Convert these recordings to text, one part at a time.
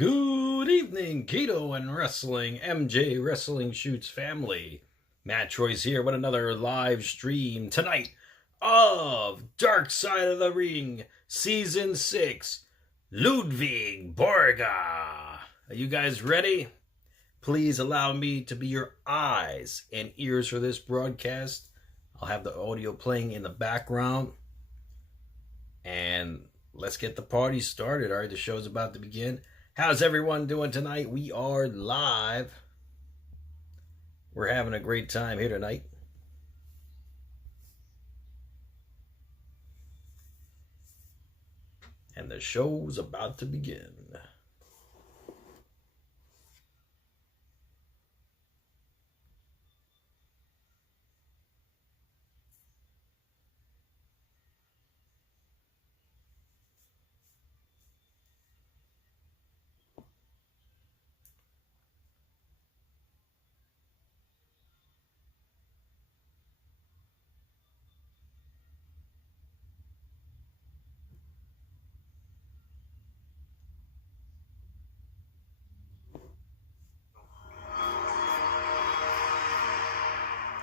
Good evening, Keto and Wrestling, MJ Wrestling Shoots family. MATTROISE here with another live stream tonight of Dark Side of the Ring Season 6, Ludvig Borga. Are you guys ready? Please allow me to be your eyes and ears for this broadcast. I'll have the audio playing in the background. And let's get the party started. All right, the show's about to begin. How's everyone doing tonight? We are live. We're having a great time here tonight. And the show's about to begin.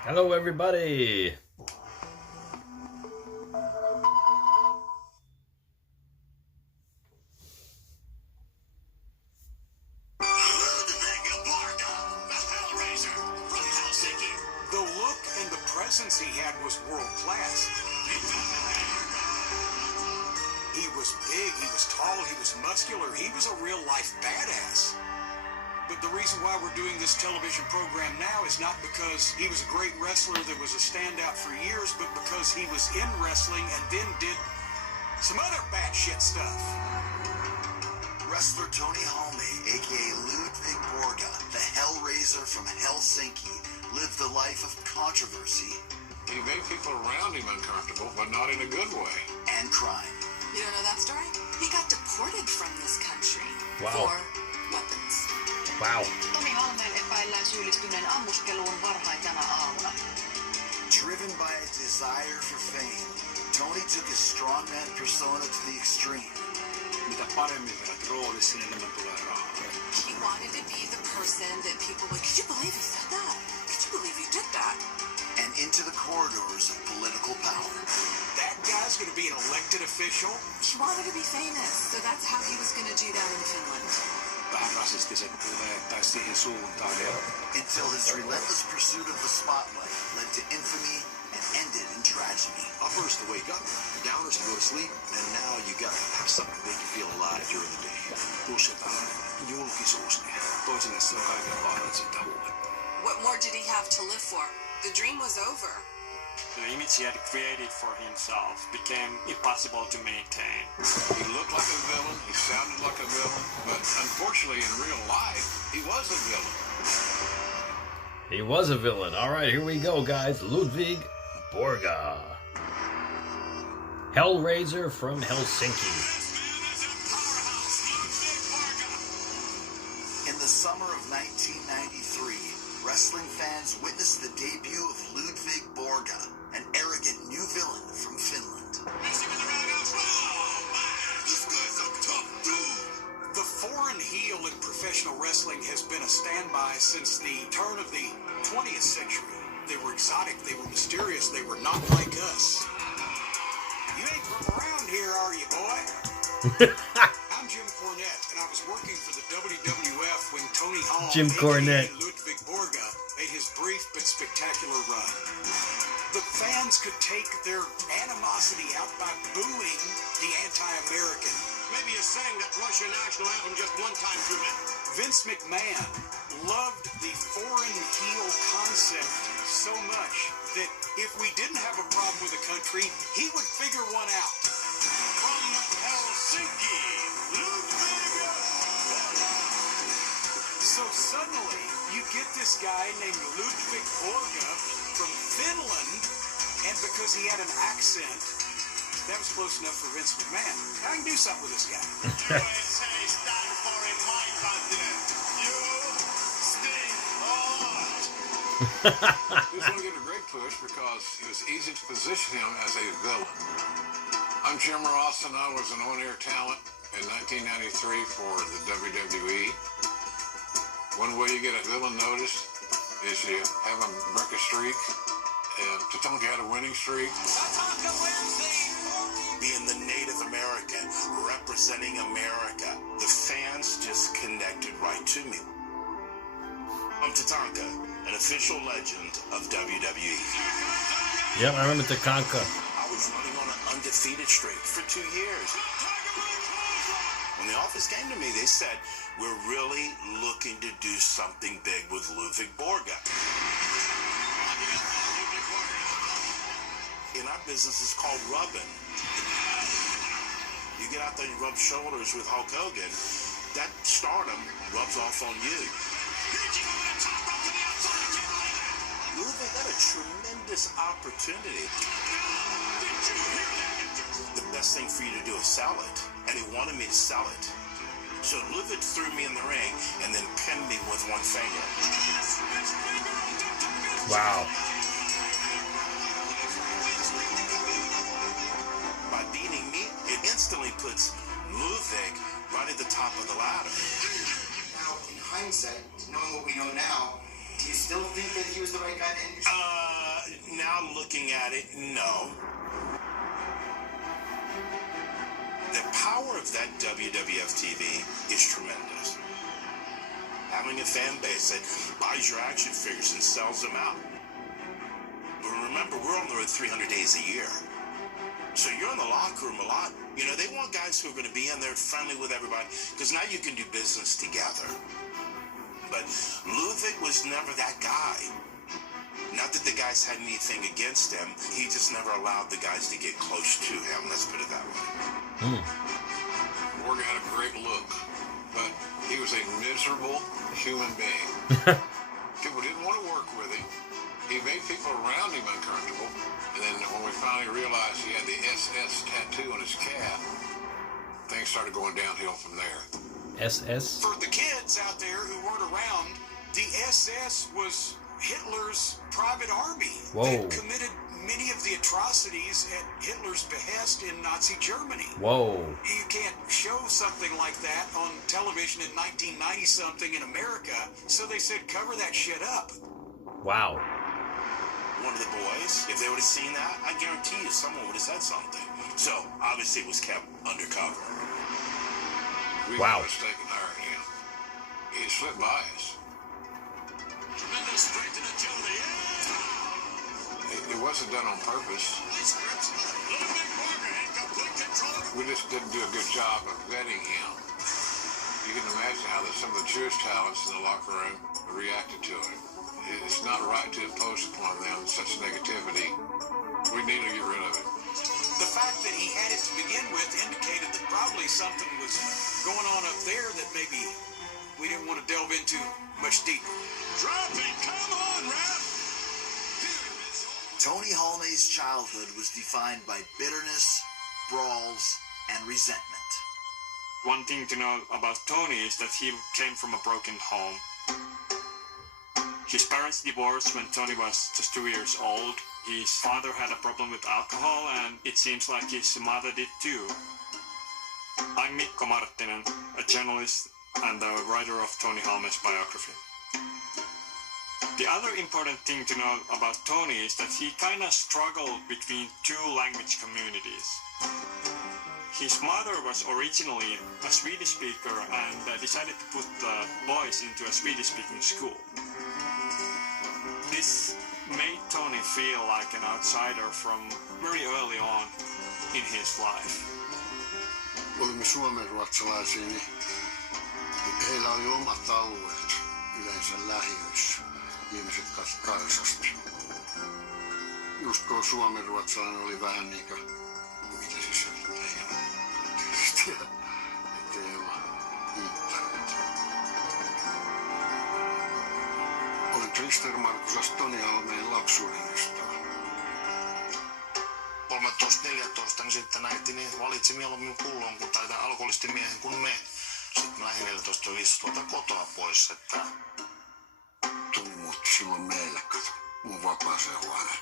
Hello, everybody. Ludvig Borga, the Hellraiser from Helsinki. The look and the presence he had was world class. He was big, he was tall, he was muscular, he was a real life badass. But the reason why we're doing this television program now is not because he was a great wrestler that was a standout for years, but because he was in wrestling and then did some other batshit stuff. Wrestler Tony Halme, aka Ludvig Borga, the Hellraiser from Helsinki, lived a life of controversy. He made people around him uncomfortable, but not in a good way. And crime. You don't know that story? He got deported from this country Wow. for weapons. Wow. Toni Halmeen epäillään syyllistyneen ammuskeluun varhaisena aamuna. Driven by a desire for fame, Tony took his strongman persona to the extreme. Mitä paremmin vedät roolissa, niin enemmän tulee rahaa. He wanted to be the person that people would, could you believe he said that? Could you believe he did that? And into the corridors of political power. That guy's gonna be an elected official? He wanted to be famous, so that's how he was going to do that in Finland. Vähän rasistiset puheet tai siihen suuntaan. Until his relentless pursuit of the spotlight led to infamy and ended in tragedy. Uppers to wake up, downers to go to sleep, and now you gotta have something to make you feel alive during the day. Pushetaan julkisuus, niin toisille se on kaiken vaarallisinta huume. What more did he have to live for? The dream was over. The image he had created for himself became impossible to maintain. He looked like a villain, he sounded like a villain, but unfortunately in real life, he was a villain. He was a villain. All right, here we go, guys. Ludvig Borga. Hellraiser from Helsinki. In the summer of 1993, wrestling fans witnessed the debut of Ludvig Borga, an arrogant new villain from Finland. The foreign heel in professional wrestling has been a standby since the turn of the 20th century. They were exotic, they were mysterious, they were not like us. You ain't from around here, are you, boy? I'm Jim Cornette, and I was working for the WWF when Tony Hall Jim Cornette. and Ludvig Borga made his brief but spectacular run. The fans could take their animosity out by booing the anti-American. Maybe you sang that Russian national anthem just one time too many. Vince McMahon loved the foreign heel concept so much that if we didn't have a problem with the country, he would figure one out. From Helsinki, Ludvig Borga. So suddenly, you get this guy named Ludvig Borga from Finland, and because he had an accent, that was close enough for Vince McMahon. I can do something with this guy. USA stand for in my continent. You stay hard. He was going to get a great push because it was easy to position him as a villain. I'm Jim Ross, and I was an on-air talent in 1993 for the WWE. One way you get a villain noticed is you have him break a streak. Tatanka had a winning streak. Being the Native American, representing America, the fans just connected right to me. I'm Tatanka, an official legend of WWE. Yep, I remember Tatanka. I was running on an undefeated streak for 2 years. When the office came to me, they said, we're really looking to do something big with Ludvig Borga. In our business, it's called rubbing. You get out there and you rub shoulders with Hulk Hogan, that stardom rubs off on you. Ludvig got a tremendous opportunity. The best thing for you to do is sell it, and he wanted me to sell it. So Ludvig threw me in the ring and then pinned me with one finger. Wow. By beating me, it instantly puts Ludvig right at the top of the ladder. Now, in hindsight, knowing what we know now, do you still think that he was the right guy to end your Now looking at it, no. The power of that WWF TV is tremendous. Having a fan base that buys your action figures and sells them out. But remember, we're on the road 300 days a year. So you're in the locker room a lot. You know, they want guys who are going to be in there friendly with everybody, because now you can do business together. But Ludvig was never that guy. Not that the guys had anything against him. He just never allowed the guys to get close to him. Let's put it that way. Borga had a great look, but he was a miserable human being. People didn't want to work with him. He made people around him uncomfortable. And then when we finally realized he had the SS tattoo on his calf, things started going downhill from there. SS? For the kids out there who weren't around, the SS was Hitler's private army that committed many of the atrocities at Hitler's behest in Nazi Germany. Whoa. You can't show something like that on television in 1990-something in America, so they said cover that shit up. Wow. One of the boys, if they would have seen that, I guarantee you someone would have said something. So, obviously it was kept undercover. We made a mistake in hiring him. He slipped by us. Tremendous strength in agility. It wasn't done on purpose. We just didn't do a good job of vetting him. You can imagine how some of the Jewish talents in the locker room reacted to him. It's not right to impose upon them such negativity. We need to get rid of it. The fact that he had it to begin with indicated that probably something was going on up there that maybe we didn't want to delve into much deeper. Dropping, come on, ref! Tony Halmay's childhood was defined by bitterness, brawls, and resentment. One thing to know about Tony is that he came from a broken home. His parents divorced when Tony was just 2 years old. His father had a problem with alcohol, and it seems like his mother did too. I'm Mikko Marttinen, a journalist and the writer of Tony Halmay's biography. The other important thing to know about Tony is that he kind of struggled between two language communities. His mother was originally a Swedish speaker and decided to put the boys into a Swedish-speaking school. This made Tony feel like an outsider from very early on in his life. Olimme suomenruotsalaisia, niin heillä oli omat alueet yleensä lähiöissä viimeiset 8. Just kun suomenruotsalainen oli vähän niinkö, mitä se selittää, ettei olla internet. Olen Krister Markusas Toni Halmeen lapsuuden ystävä. 13-14, niin sitten äiti niin valitsi mieluummin pullon kuin tai alkoholistimiehen kuin me. Sitten mä lähdin 14-15 kotoa pois, että... Toni muutti silloin meille, kato, mun vapaaseen huoneen.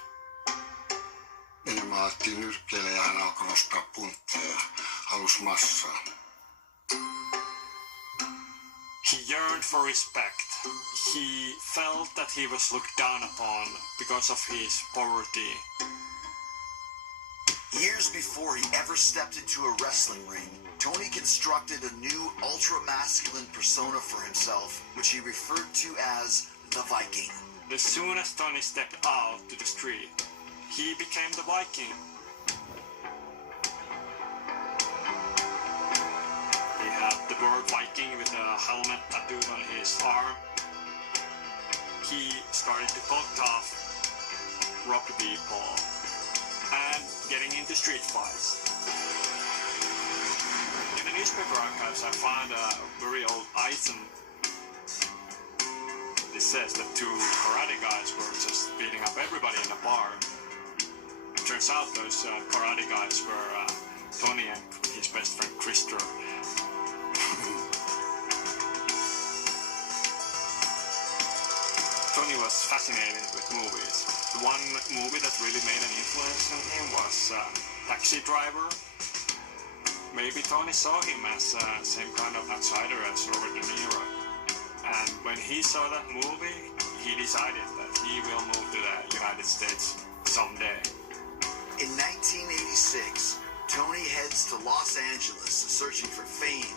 Ennen mä alettiin nyrkkeelle ja hän alkoi nostaa puntteja ja halusi massaa. He yearned for respect. He felt that he was looked down upon because of his poverty. Years before he ever stepped into a wrestling ring, Tony constructed a new ultra-masculine persona for himself, which he referred to as the Viking. As soon as Tony stepped out to the street, he became the Viking. He had the word Viking with a helmet tattooed on his arm. He started to talk tough, rob people, and getting into street fights. In the newspaper archives, I found a very old item. It says that two karate guys were just beating up everybody in a bar. Turns out those karate guys were Tony and his best friend Krister. Tony was fascinated with movies. The one movie that really made an influence on him was Taxi Driver. Maybe Tony saw him as same kind of outsider as Robert De Niro. And when he saw that movie, he decided that he will move to the United States someday. In 1986, Tony heads to Los Angeles searching for fame,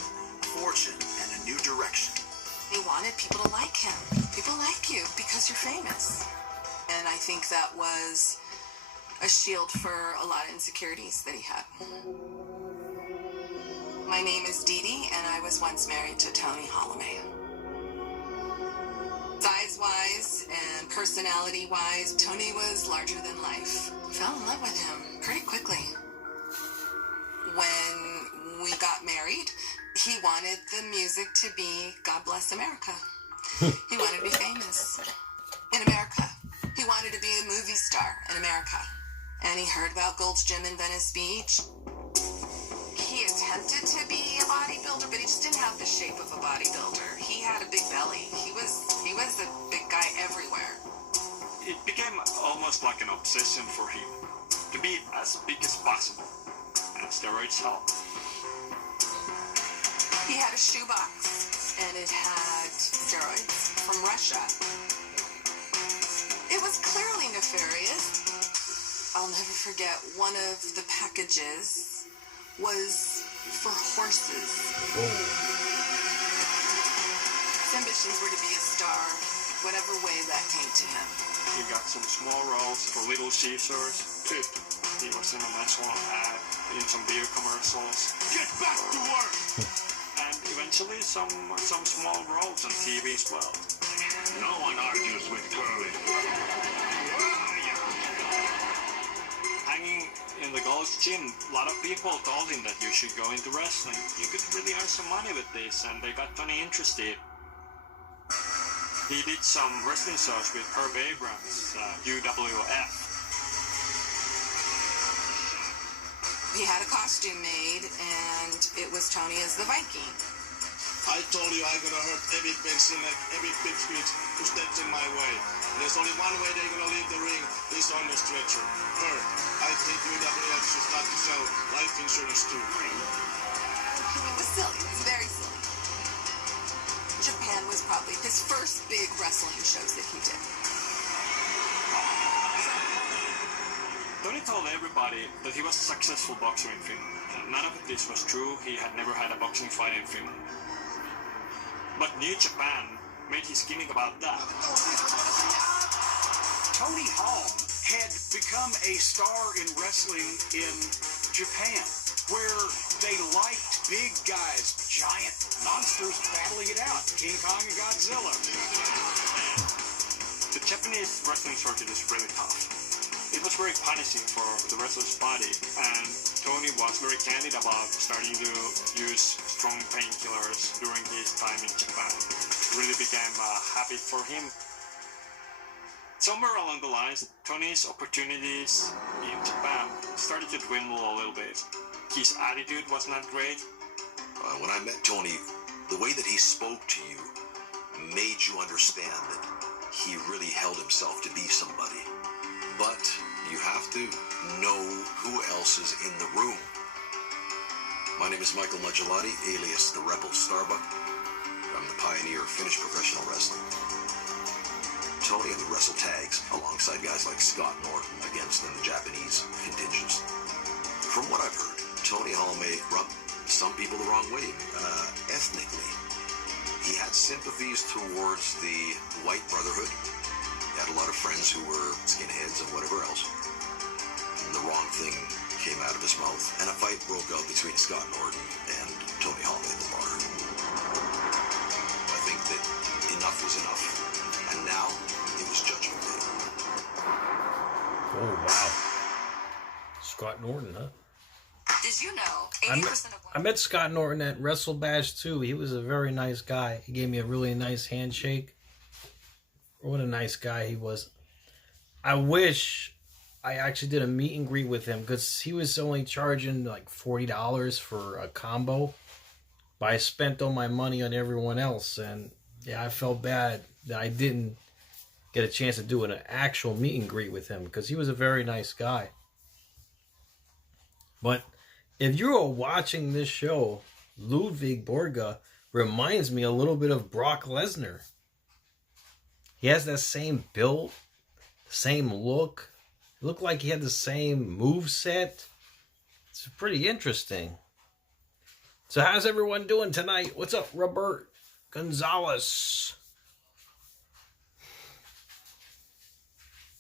fortune, and a new direction. He wanted people to like him. People like you because you're famous. And I think that was a shield for a lot of insecurities that he had. My name is Dee Dee, and I was once married to Tony Holloway. Size-wise and personality-wise, Tony was larger than life. Fell in love with him pretty quickly. When we got married, he wanted the music to be God Bless America. He wanted to be famous in America. He wanted to be a movie star in America. And he heard about Gold's Gym in Venice Beach. He attempted to be a bodybuilder, but he just didn't have the shape of a bodybuilder. He had a big belly. He was a big guy everywhere. It became almost like an obsession for him to be as big as possible, and steroids helped. He had a shoebox, and it had steroids from Russia. It was clearly nefarious. I'll never forget one of the packages was for horses. His ambitions were to be a star, whatever way that came to him. He got some small roles for Little Caesars. He was in a national ad, in some beer commercials. Get back to work! And eventually some small roles on TV as well. No one argues with Curly. Hanging in the Gold's Gym, a lot of people told him that you should go into wrestling. You could really earn some money with this, and they got Tony interested. He did some wrestling shows with Herb Abrams, UWF. He had a costume made, and it was Tony as the Viking. I told you I'm gonna hurt every person and every bitch who steps in my way. There's only one way they're gonna leave the ring, is on the stretcher. Her. I think UWF should start to sell life insurance too. It was silly. It was very silly. Japan was probably his first big wrestling shows that he did. Tony told everybody that he was a successful boxer in Finland. None of this was true. He had never had a boxing fight in Finland. But New Japan made his gimmick about that. Tony Holm had become a star in wrestling in Japan, where they liked big guys, giant monsters battling it out, King Kong and Godzilla. The Japanese wrestling circuit is really tough. It was very punishing for the wrestler's body, and Tony was very candid about starting to use strong painkillers during his time in Japan. It really became a habit for him. Somewhere along the lines, Tony's opportunities in Japan started to dwindle a little bit. His attitude was not great. When I met Tony, the way that he spoke to you made you understand that he really held himself to be somebody. But you have to know who else is in the room. My name is Michael Maggiolotti, alias the Rebel Starbuck. I'm the pioneer of Finnish professional wrestling. Tony had to wrestle tags alongside guys like Scott Norton against the Japanese contingents. From what I've heard, Tony Halme rubbed some people the wrong way, ethnically. He had sympathies towards the white brotherhood. He had a lot of friends who were skinheads and whatever else. And the wrong thing came out of his mouth, and a fight broke out between Scott Norton and Tony Halme at the bar. I think that enough was enough, and now it was Judgment Day. Oh, wow. Scott Norton, huh? Did you know 80% of I met Scott Norton at Wrestle Bash too. He was a very nice guy. He gave me a really nice handshake. What a nice guy he was. I wish I actually did a meet and greet with him, because he was only charging like $40 for a combo. But I spent all my money on everyone else, and yeah, I felt bad that I didn't get a chance to do an actual meet and greet with him, because he was a very nice guy. But if you're watching this show, Ludvig Borga reminds me a little bit of Brock Lesnar. He has that same build, same look. It looked like he had the same move set. It's pretty interesting. So how's everyone doing tonight? What's up, Robert Gonzalez?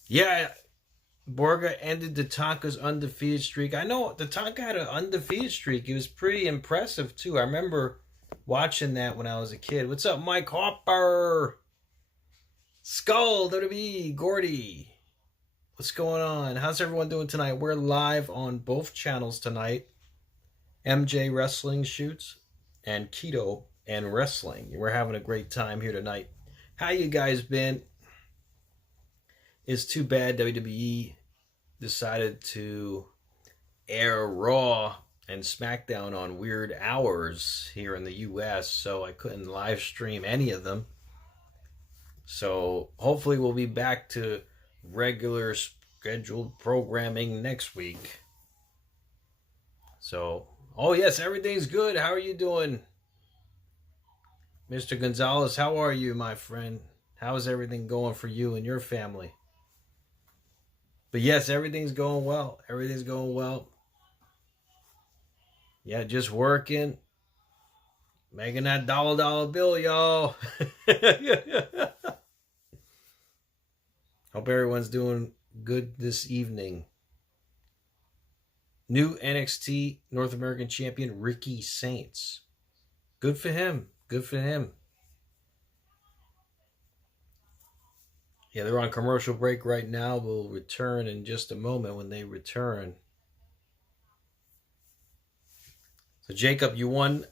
Yeah, Borga ended Tatanka's undefeated streak. I know Tatanka had an undefeated streak. It was pretty impressive, too. I remember watching that when I was a kid. What's up, Mike Hopper? Skull, WWE, Gordy. What's going on? How's everyone doing tonight? We're live on both channels tonight. MJ Wrestling Shoots and Keto and Wrestling. We're having a great time here tonight. How you guys been? It's too bad WWE decided to air Raw and SmackDown on weird hours here in the US, so I couldn't live stream any of them. So hopefully we'll be back to regular scheduled programming next week. So, oh yes, everything's good. How are you doing? Mr. Gonzalez, how are you, my friend? How's everything going for you and your family? But yes, everything's going well. Everything's going well. Yeah, just working. Making that dollar bill, y'all. Hope everyone's doing good this evening. New NXT North American Champion Ricky Saints. Good for him. Good for him. Yeah, they're on commercial break right now. We'll return in just a moment when they return. So, Jacob, you won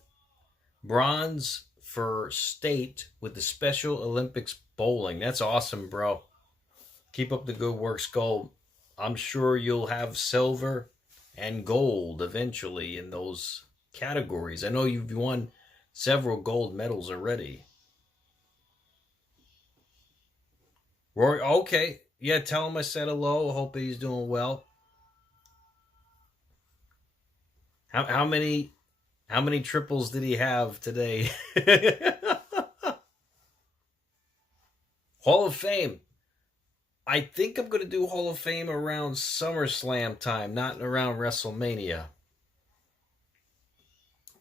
bronze for state with the Special Olympics bowling. That's awesome, bro. Keep up the good work, Skull. I'm sure you'll have silver and gold eventually in those categories. I know you've won several gold medals already. Rory, okay. Yeah, tell him I said hello. Hope he's doing well. How many triples did he have today? Hall of Fame. I think I'm going to do Hall of Fame around SummerSlam time, not around WrestleMania.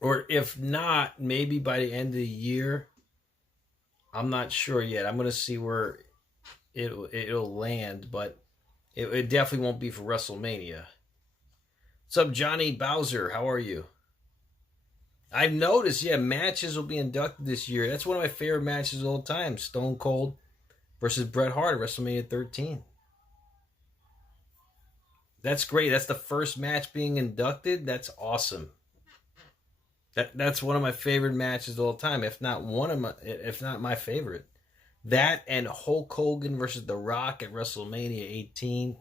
Or if not, maybe by the end of the year. I'm not sure yet. I'm going to see where it'll land, but it definitely won't be for WrestleMania. What's up, Johnny Bowser? How are you? I've noticed, yeah, matches will be inducted this year. That's one of my favorite matches of all time. Stone Cold versus Bret Hart at WrestleMania 13. That's great. That's the first match being inducted. That's awesome. That's one of my favorite matches of all time, if not my favorite. That and Hulk Hogan versus The Rock at WrestleMania 18.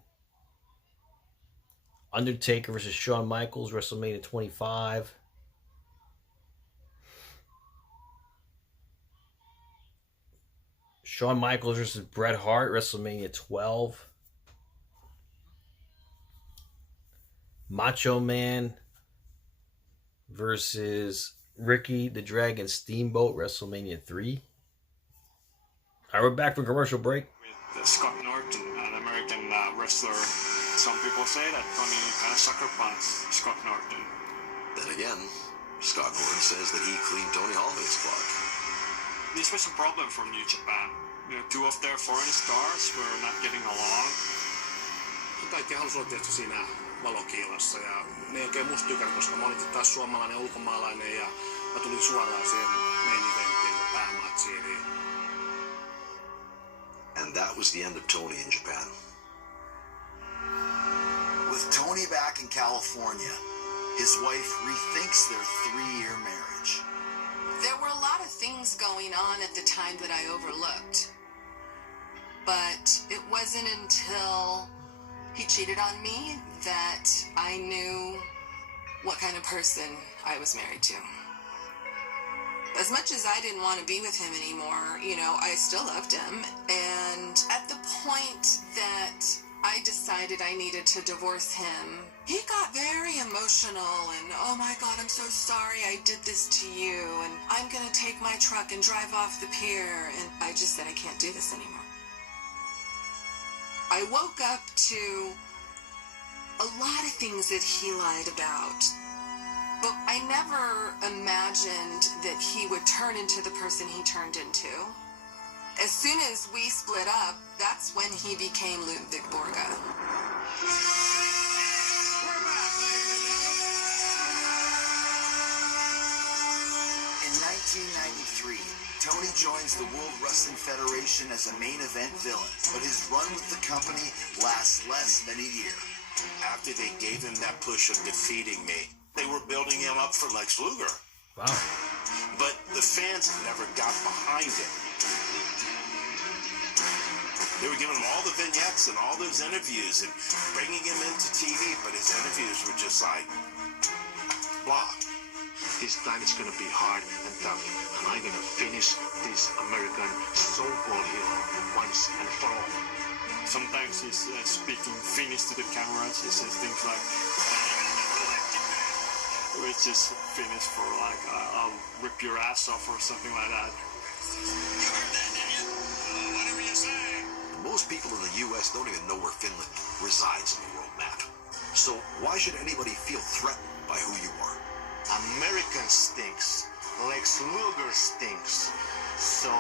Undertaker versus Shawn Michaels, WrestleMania 25. Shawn Michaels versus Bret Hart, WrestleMania 12. Macho Man versus Ricky the Dragon Steamboat, WrestleMania 3. All right, we're back from commercial break. With Scott Norton, an American wrestler. Some people say that Tony kind of sucker punched Scott Norton. Then again, Scott Norton says that he cleaned Tony Holland's clock. This was a problem for New Japan. You know, two of their foreign stars were not getting along. Kaikki halusivat tietysti siinä valokiilassa ja ne ei oikein musta tykännyt, koska mä olin taas suomalainen ulkomaalainen ja mä tulin suoraan siihen main eventiin päämatsiin. And that was the end of Tony in Japan. With Tony back in California, his wife rethinks their 3-year marriage. There were a lot of things going on at the time that I overlooked. But it wasn't until he cheated on me that I knew what kind of person I was married to. As much as I didn't want to be with him anymore, you know, I still loved him. And at the point that I decided I needed to divorce him, he got very emotional and, oh my God, I'm so sorry I did this to you. And I'm going to take my truck and drive off the pier. And I just said, I can't do this anymore. I woke up to a lot of things that he lied about. But I never imagined that he would turn into the person he turned into. As soon as we split up, that's when he became Ludvig Borga. In 1993, Tony joins the World Wrestling Federation as a main event villain, but his run with the company lasts less than a year. After they gave him that push of defeating me, they were building him up for Lex Luger. Wow. But the fans never got behind him. They were giving him all the vignettes and all those interviews and bringing him into TV, but his interviews were just like, blah. This time it's gonna be hard and tough, and I'm gonna finish this American so-called hero once and for all. Sometimes he's speaking Finnish to the cameras. He says things like, which is Finnish for like, I'll rip your ass off or something like that. You heard that, did you? Whatever you say. Most people in the U.S. don't even know where Finland resides on the world map. So why should anybody feel threatened by who you are? American stinks. Lex Luger stinks. So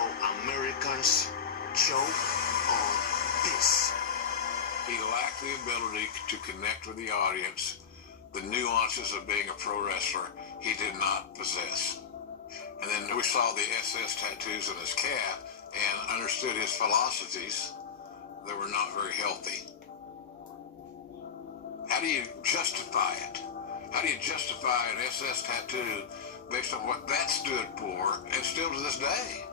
Americans choke on this. He lacked the ability to connect with the audience. The nuances of being a pro wrestler he did not possess. And then we saw the SS tattoos on his calf and understood his philosophies that were not very healthy. How do you justify it? How do you justify an SS tattoo based on what that stood for and still to this day?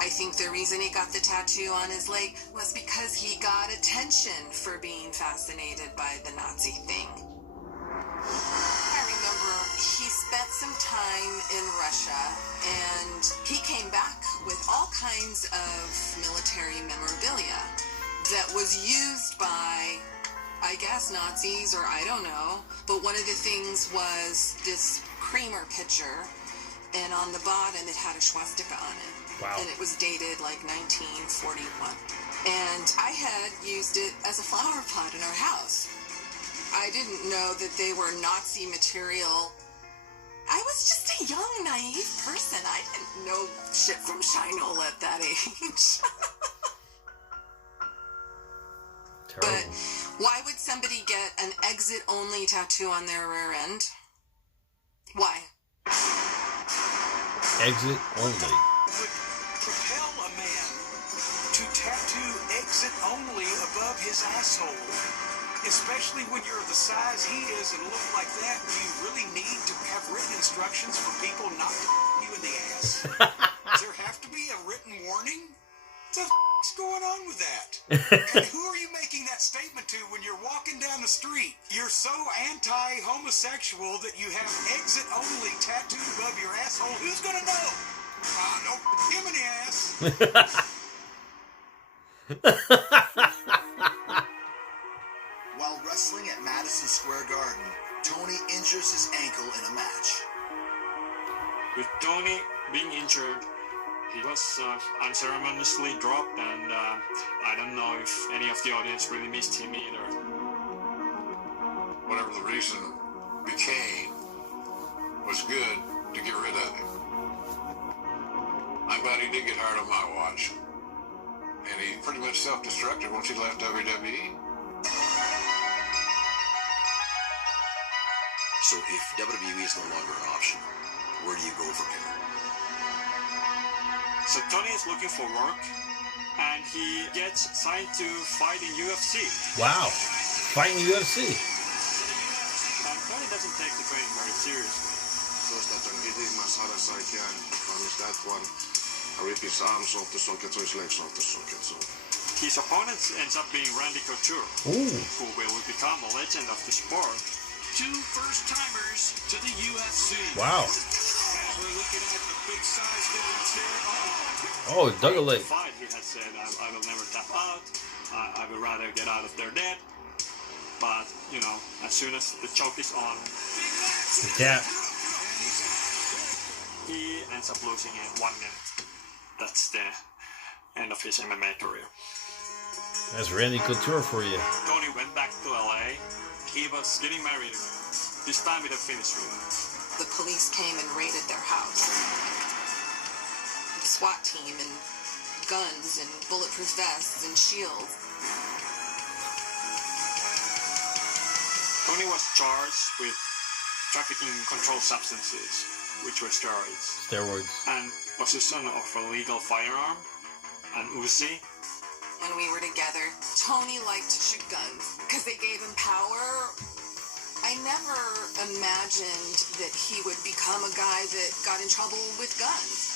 I think the reason he got the tattoo on his leg was because he got attention for being fascinated by the Nazi thing. I remember he spent some time in Russia and he came back with all kinds of military memorabilia that was used by, I guess, Nazis or I don't know. But one of the things was this creamer pitcher, and on the bottom it had a swastika on it. Wow. And it was dated like 1941. And I had used it as a flower pot in our house. I didn't know that they were Nazi material. I was just a young, naive person. I didn't know shit from Shinola at that age. But why would somebody get an exit-only tattoo on their rear end? Why? Exit only. Would propel a man to tattoo exit only above his asshole, especially when you're the size he is and look like that. Do you really need to have written instructions for people not to you in the ass? Does there have to be a written warning? What the f***'s going on with that? And who are you making that statement to when you're walking down the street? You're so anti-homosexual that you have exit only tattooed above your asshole. Who's gonna know? Don't him in the ass. While wrestling at Madison Square Garden, Tony injures his ankle in a match. With Tony being injured, he was unceremoniously dropped, and I don't know if any of the audience really missed him either. Whatever the reason became, was good to get rid of him. I'm glad he did get hired on my watch. And he pretty much self-destructed once he left WWE. So if WWE is no longer an option, where do you go from here? So Tony is looking for work, and he gets signed to fight in UFC. Wow. Fighting UFC. And Tony doesn't take the training very seriously. Först att han hit med hade sagt ja, han is that one. I rip his arms off the socket, so his legs off the socket. So His opponent ends up being Randy Couture, Ooh. who will become a legend of the sport. 2 first-timers to the UFC. Wow. And we're looking at the big size difference here. Oh, dug a leg. Fight, he had said, I will never tap out. I would rather get out of there dead. But, you know, as soon as the choke is on, Yeah. he ends up losing in 1 minute. That's the end of his MMA career. That's Randy Couture for you. Tony went back to LA. He was getting married again, this time with a Finnish woman. The police came and raided their house. The SWAT team and guns and bulletproof vests and shields. Tony was charged with trafficking controlled substances, which were steroids, Steroids. and possession of a legal firearm, an Uzi. When we were together, Tony liked to shoot guns because they gave him power. I never imagined that he would become a guy that got in trouble with guns.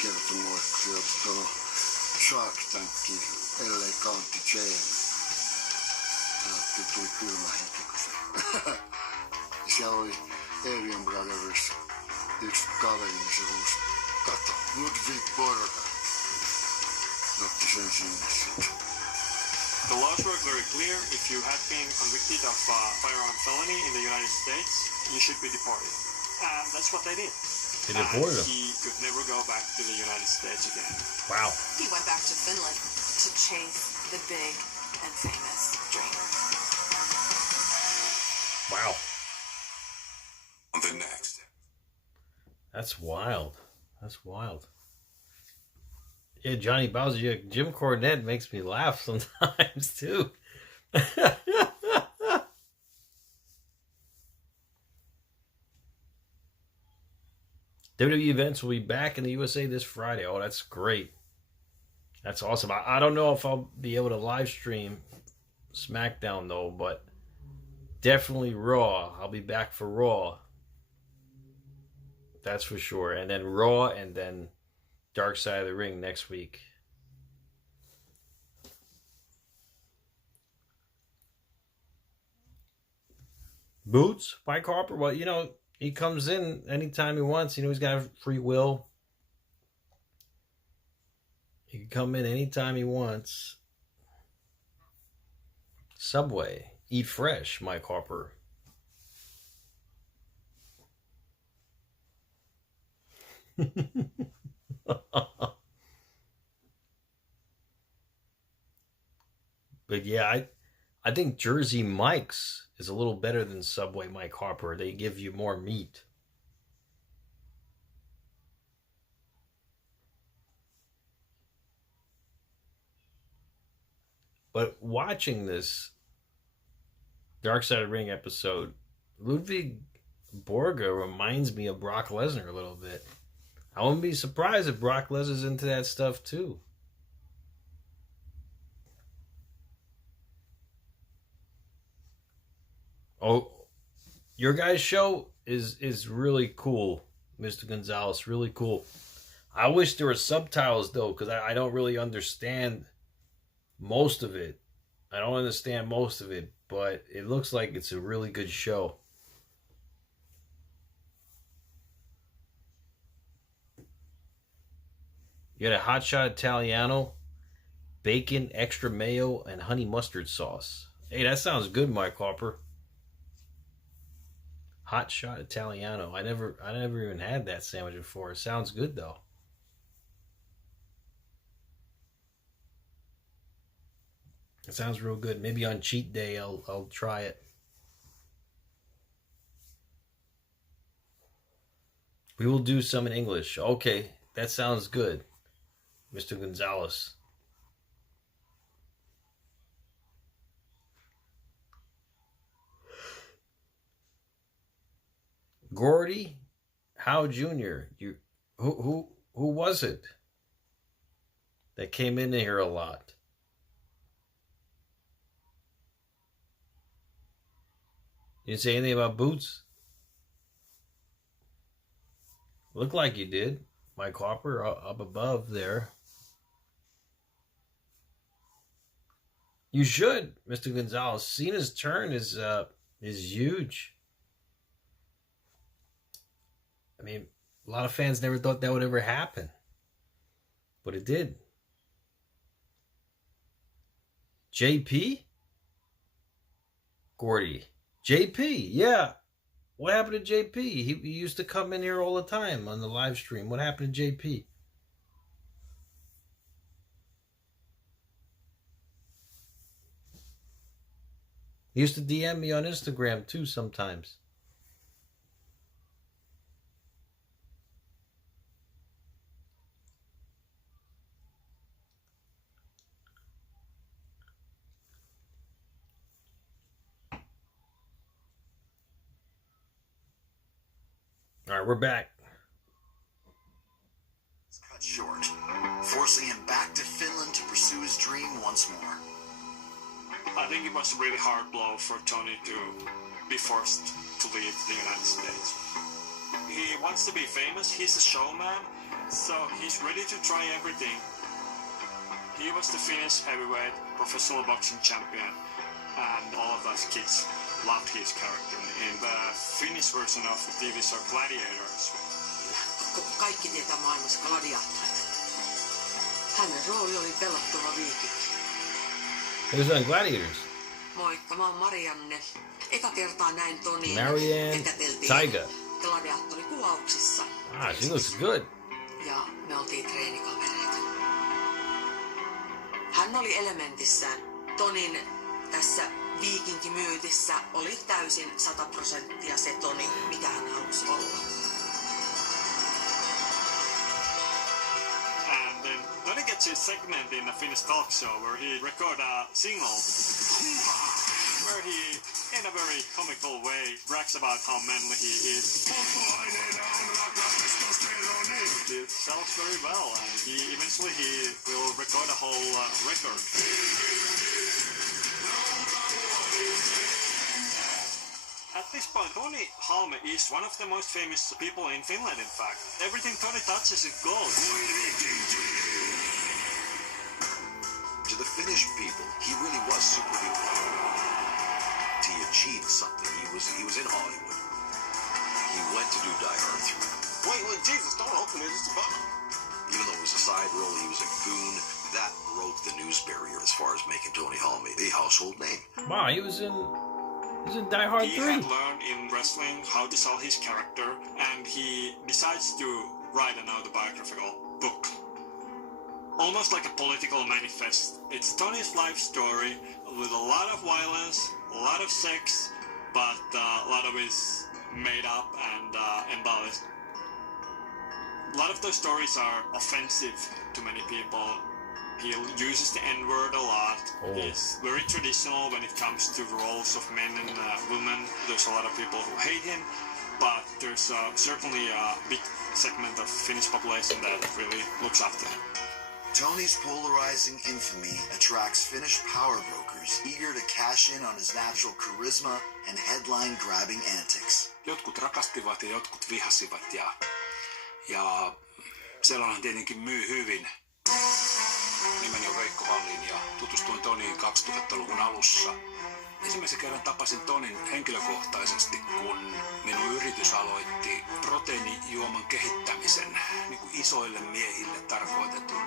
kertomus sijoittuu Shark Tankin LA County Jail. Ja tuli kylmä henki, kun se... Siellä oli Alien Brothers, yksi kaveri, niin se huusi, kato, Ludvig Borga. Otti sen sinne sitten. The laws were very clear. If you had been convicted of a firearm felony in the United States, you should be deported. And that's what they did. They deported him. He could never go back to the United States again. Wow. He went back to Finland to chase the big and famous dream. Wow. The next. That's wild. That's wild. Yeah, Johnny Bowser, yeah, Jim Cornette makes me laugh sometimes too. WWE events will be back in the USA this Friday. Oh, that's great. That's awesome. I don't know if I'll be able to live stream SmackDown though, but definitely Raw. I'll be back for Raw. That's for sure. And then Raw and then Dark Side of the Ring next week. Boots, Mike Harper. Well, you know, he comes in anytime he wants. You know, he's got free will. He can come in anytime he wants. Subway. Eat fresh, Mike Harper. But yeah, I think Jersey Mike's is a little better than Subway Mike Harper. They give you more meat. But watching this Dark Side of the Ring episode, Ludvig Borga reminds me of Brock Lesnar a little bit. I wouldn't be surprised if Brock Lesnar's into that stuff too. Oh, your guys' show is really cool, Mr. Gonzalez. Really cool. I wish there were subtitles though, because I don't really understand most of it. I don't understand most of it, but it looks like it's a really good show. You got a hot shot Italiano, bacon, extra mayo, and honey mustard sauce. Hey, that sounds good, Mike Harper. Hot shot Italiano. I never even had that sandwich before. It sounds good though. It sounds real good. Maybe on cheat day I'll try it. We will do some in English. Okay, that sounds good, Mr. Gonzalez. Gordy Howe Jr. Who was it that came in here a lot? You didn't say anything about Boots? Looked like you did. Mike Hopper up above there. You should, Mr. Gonzalez. Cena's turn is huge. I mean, a lot of fans never thought that would ever happen. But it did. JP? Gordy. JP, yeah. What happened to JP? He used to come in here all the time on the live stream. What happened to JP? He used to DM me on Instagram too sometimes. All right, we're back. It's cut short, forcing him back to Finland to pursue his dream once more. I think it was a really hard blow for Tony to be forced to leave the United States. He wants to be famous, he's a showman, so he's ready to try everything. He was the Finnish heavyweight professional boxing champion, and all of us kids loved his character in the Finnish version of the TV show Gladiators. Kaikki tietää maailmassa gladiaattorit. Hänen rooli oli pelottava viikinki. He was on Gladiators. Moikka, mä oon Marianne. Eka kertaa näin Toniin Marianne Taiga. gladiaattorikuvauksissa. Ah, she looks good. Ja me oltiin treenikavereita. Hän oli elementissään. Tonin tässä viikinkimyytissä oli täysin 100% se Toni, mitä hän halusi olla. And then Tony gets his segment in a Finnish talk show where he record a single where he, in a very comical way, brags about how manly he is. It sells very well, and eventually he will record a whole record. At this point, Tony Halme is one of the most famous people in Finland, in fact. Everything Tony touches is gold. To the Finnish people, he really was superhuman. He achieved something. He was in Hollywood. He went to do Die Hard 3. Wait, Jesus, don't open it. It's a bottle. Even though it was a side role, he was a goon. That broke the news barrier as far as making Tony Halme a household name. Wow, he was in Die Hard 3. He had learned in wrestling how to sell his character, and he decides to write an autobiographical book. Almost like a political manifest. It's Tony's life story with a lot of violence, a lot of sex, but a lot of it is made up and embellished. A lot of those stories are offensive to many people. He uses the N-word a lot. Oh. He's very traditional when it comes to roles of men and women. There's a lot of people who hate him, but there's certainly a big segment of Finnish population that really looks up to him. Tony's polarizing infamy attracts Finnish power brokers eager to cash in on his natural charisma and headline-grabbing antics. Jotkut rakastivat ja jotkut vihasivat ja sellainen tietenkin myy hyvin. Nimeni on Veikko Wallin ja tutustuin Toniin 2000-luvun alussa. Ensimmäisen kerran tapasin Tonin henkilökohtaisesti, kun minun yritys aloitti proteiinijuoman kehittämisen niin kuin isoille miehille tarkoitetun.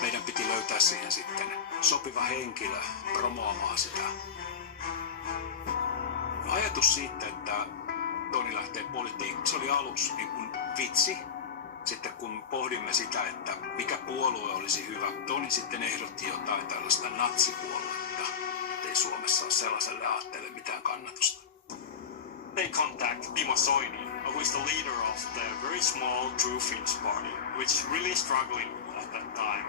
Meidän piti löytää siihen sitten sopiva henkilö promoamaan sitä. Ajatus siitä, että Toni lähtee politiikkaan. Se oli aluksi niin kuin vitsi. Sitten kun pohdimme sitä, että mikä puolue olisi hyvä, Toni sitten ehdotti jotain tällaista natsipuoluetta. Ei Suomessa ole sellaiselle aatteelle mitään kannatusta. They contact Timo Soini, who is the leader of the very small True Finns party, which is really struggling at that time.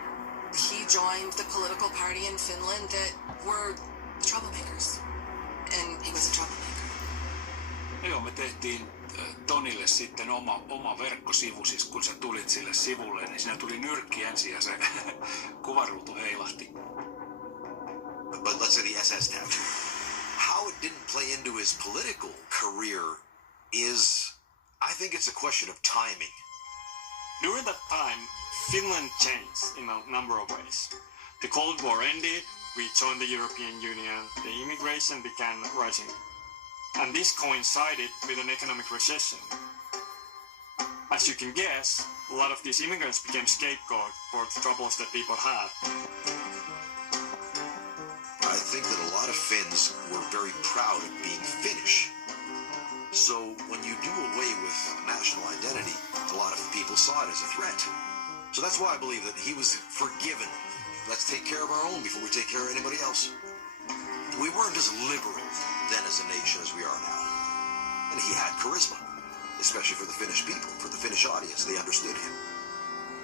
He joined the political party in Finland that were troublemakers. And he was a troublemaker. Joo, me tehtiin Tonille sitten oma verkkosivu, siis kun sä tulit sille sivulle, niin siinä tuli nyrkki ensin ja se kuvaruutu heilahti. But let's say the SS tattoo. How it didn't play into his political career is, I think it's a question of timing. During that time, Finland changed in a number of ways. The Cold War ended, we joined the European Union, the immigration began rising. And this coincided with an economic recession. As you can guess, a lot of these immigrants became scapegoats for the troubles that people had. I think that a lot of Finns were very proud of being Finnish. So when you do away with national identity, a lot of people saw it as a threat. So that's why I believe that he was forgiven. Let's take care of our own before we take care of anybody else. We weren't as liberal then as a nation as we are now. And he had charisma, especially for the Finnish people, for the Finnish audience. They understood him.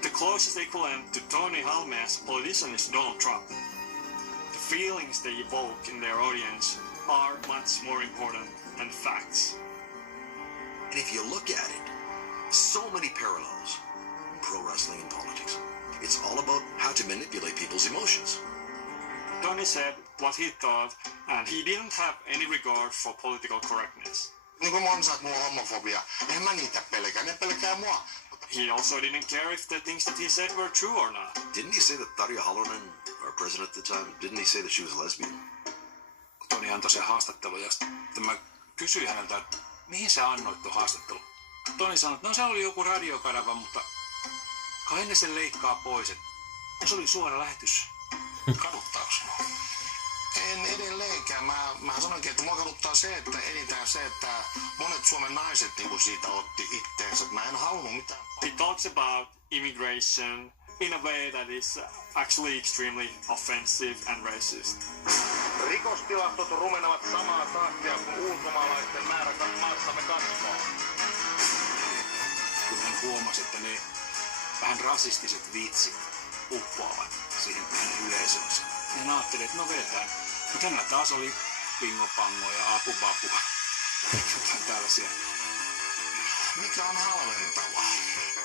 The closest equivalent to Tony Halme as a politician is Donald Trump. The feelings they evoke in their audience are much more important than facts. And if you look at it, so many parallels in pro wrestling and politics. It's all about how to manipulate people's emotions. Tony said what he thought, and he didn't have any regard for political correctness. Niin kuin moni sanoo, että mulla on homofobia. En mä niitä pelkää, ne pelkää mua. He also didn't care if the things that he said were true or not. Didn't he say that Tarja Halonen, our president at the time, didn't he say that she was a lesbian? Toni antoi sen haastattelun ja sitten mä kysyin häneltä, että mihin sä annoit tuon haastattelun? Toni sanoi, että no se oli joku radiokanava, mutta kai ne sen leikkaa pois. Että se oli suora lähetys. Kaduttaako sinua? En edelleenkään. Mä sanoinkin, että mua kaduttaa se, että enintään se, että monet Suomen naiset niin siitä otti itteensä. Mä en halunnut mitään. He talks about immigration in a way that is actually extremely offensive and racist. Rikostilastot rumenevat samaa tahtia kuin ulkomaalaisten määrä maassamme kasvaa. Kun hän huomasi, että ne vähän rasistiset vitsit uppoavat siihen hänen yleisönsä. Hän ajatteli, että no vedetään. Mutta hänellä taas oli pingopango ja apupapua. Jotain tällaisia. Mikä on halventavaa?